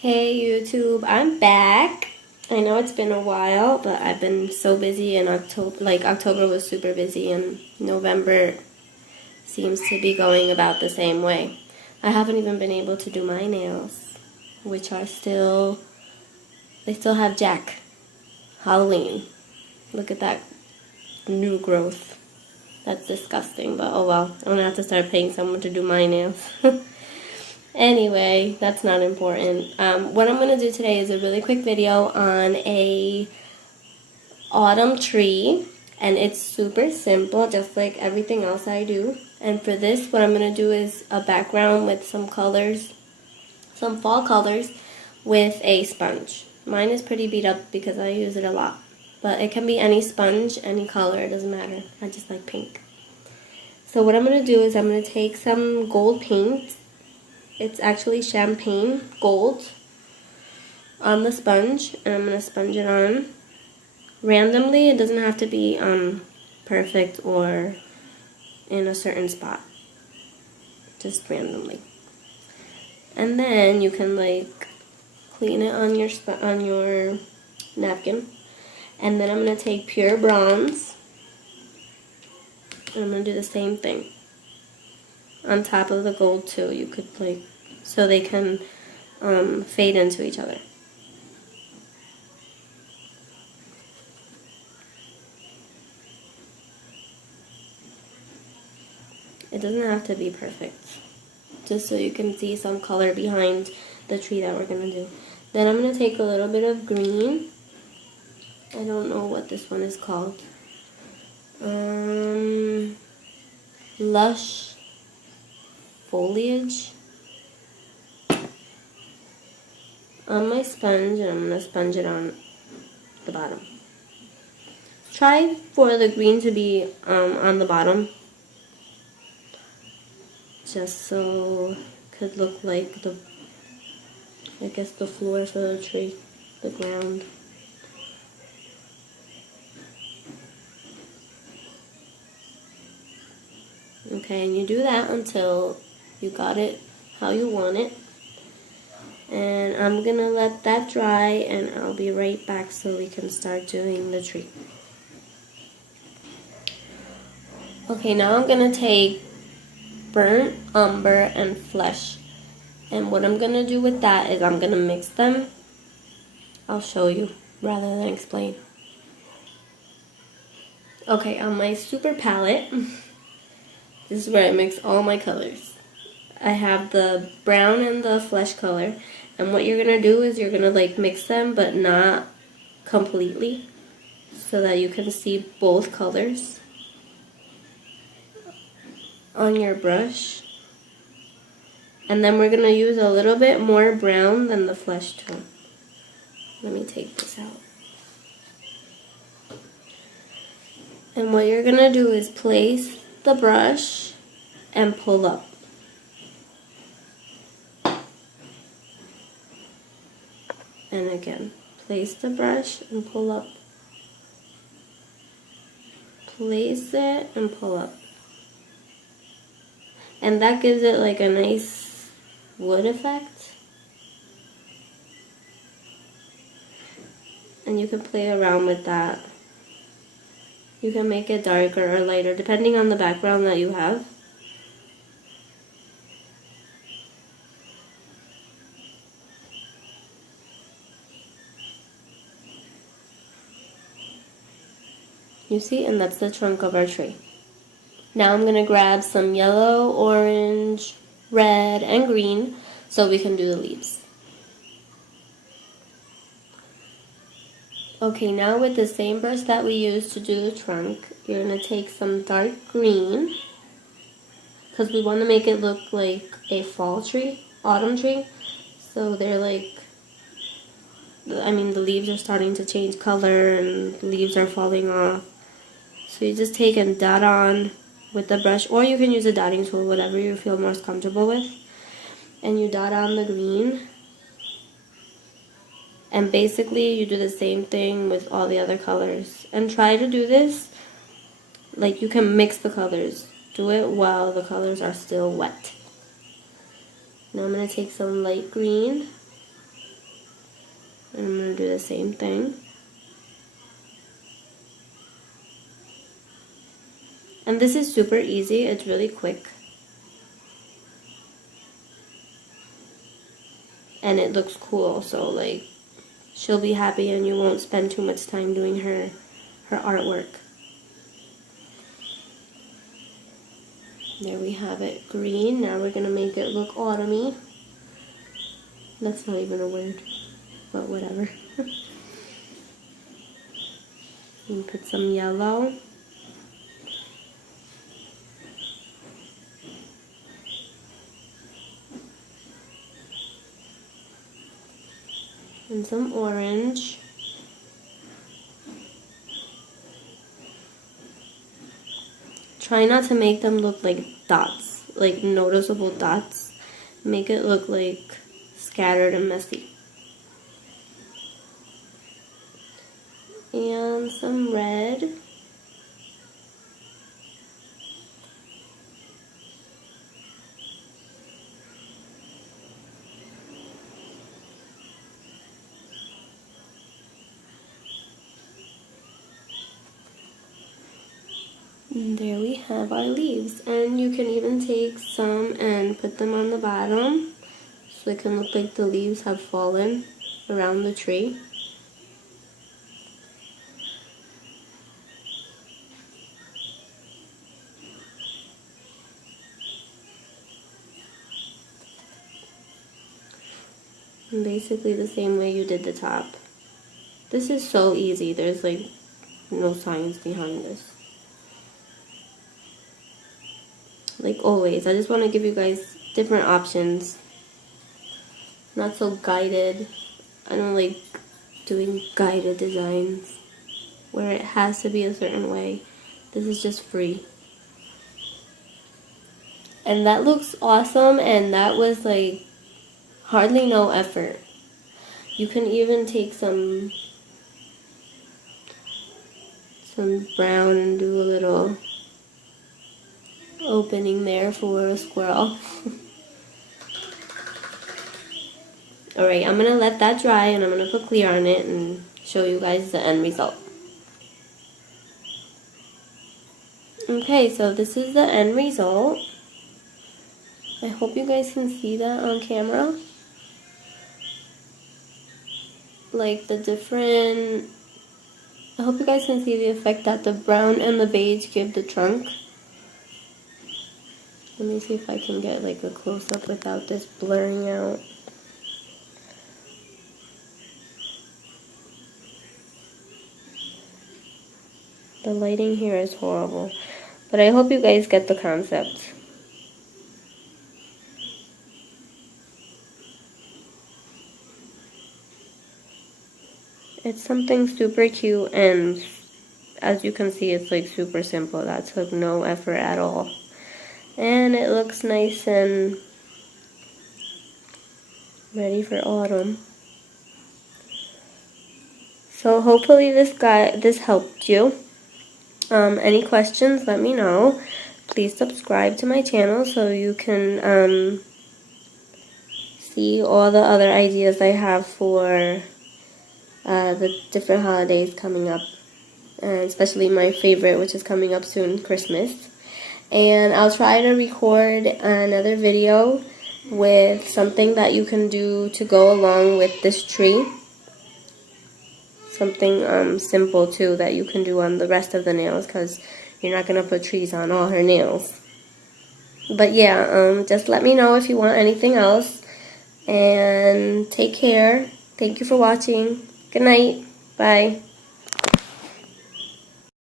Hey YouTube, I'm back. I know it's been a while, but I've been so busy in October. Like October was super busy and November seems to be going about the same way. I haven't even been able to do my nails, which are they still have Jack. Halloween. Look at that new growth. That's disgusting, but oh well. I'm gonna have to start paying someone to do my nails. Anyway, that's not important. What I'm going to do today is a really quick video on a autumn tree, and it's super simple, just like everything else I do. And for this, what I'm going to do is a background with some colors, some fall colors, with a sponge. Mine is pretty beat up because I use it a lot, but it can be any sponge, any color, it doesn't matter. I just like pink. So what I'm going to do is I'm going to take some gold paint. It's actually champagne gold on the sponge, and I'm going to sponge it on randomly. It doesn't have to be perfect or in a certain spot, just randomly. And then you can like clean it on your napkin. And then I'm going to take pure bronze, and I'm going to do the same thing on top of the gold too. You could like, so they can fade into each other. It doesn't have to be perfect, just so you can see some color behind the tree that we're going to do. Then I'm going to take a little bit of green. I don't know what this one is called. Lush foliage on my sponge, and I'm going to sponge it on the bottom. Try for the green to be on the bottom, just so it could look like the floor for the tree, the ground. Okay, and you do that until you got it how you want it. And I'm gonna let that dry, and I'll be right back so we can start doing the tree. Okay, now I'm gonna take burnt umber and flesh, and what I'm gonna do with that is I'm gonna mix them. I'll show you rather than explain. Okay, on my super palette, this is where I mix all my colors. I have the brown and the flesh color, and what you're gonna do is you're gonna like mix them but not completely, so that you can see both colors on your brush. And then we're gonna use a little bit more brown than the flesh tone. Let me take this out. And what you're gonna do is place the brush and pull up. And again, place the brush and pull up. Place it and pull up. And that gives it like a nice wood effect. And you can play around with that. You can make it darker or lighter depending on the background that you have. You see, and that's the trunk of our tree. Now I'm going to grab some yellow, orange, red, and green so we can do the leaves. Okay, now with the same brush that we used to do the trunk, you're going to take some dark green, because we want to make it look like a fall tree, autumn tree. So they're like, the leaves are starting to change color and leaves are falling off. So you just take and dot on with the brush, or you can use a dotting tool, whatever you feel most comfortable with. And you dot on the green. And basically you do the same thing with all the other colors. And try to do this, like you can mix the colors. Do it while the colors are still wet. Now I'm going to take some light green And I'm going to do the same thing. And this is super easy. It's really quick. And it looks cool, so like she'll be happy and you won't spend too much time doing her artwork. There we have it, green. Now we're gonna make it look autumny. That's not even a word, but whatever. And put some yellow. And some orange. Try not to make them look like dots, like noticeable dots. Make it look like scattered and messy. And some red. And there we have our leaves, and you can even take some and put them on the bottom so it can look like the leaves have fallen around the tree. And basically the same way you did the top. This is so easy, there's like no science behind this. Like always, I just want to give you guys different options. Not so guided. I don't like doing guided designs where it has to be a certain way. This is just free. And that looks awesome, and that was like hardly no effort. You can even take some brown and do a little opening there for a squirrel. Alright, I'm going to let that dry and I'm going to put clear on it and show you guys the end result. Okay, so this is the end result. I hope you guys can see that on camera. Like the different... I hope you guys can see the effect that the brown and the beige give the trunk. Let me see if I can get like a close-up without this blurring out. The lighting here is horrible, but I hope you guys get the concept. It's something super cute, and as you can see, it's like super simple. That took no effort at all. And it looks nice and ready for autumn. So hopefully this helped you. Any questions, let me know. Please subscribe to my channel so you can see all the other ideas I have for the different holidays coming up, and especially my favorite, which is coming up soon, Christmas. And I'll try to record another video with something that you can do to go along with this tree. Something simple too that you can do on the rest of the nails, because you're not going to put trees on all her nails. But yeah, just let me know if you want anything else. And take care. Thank you for watching. Good night. Bye.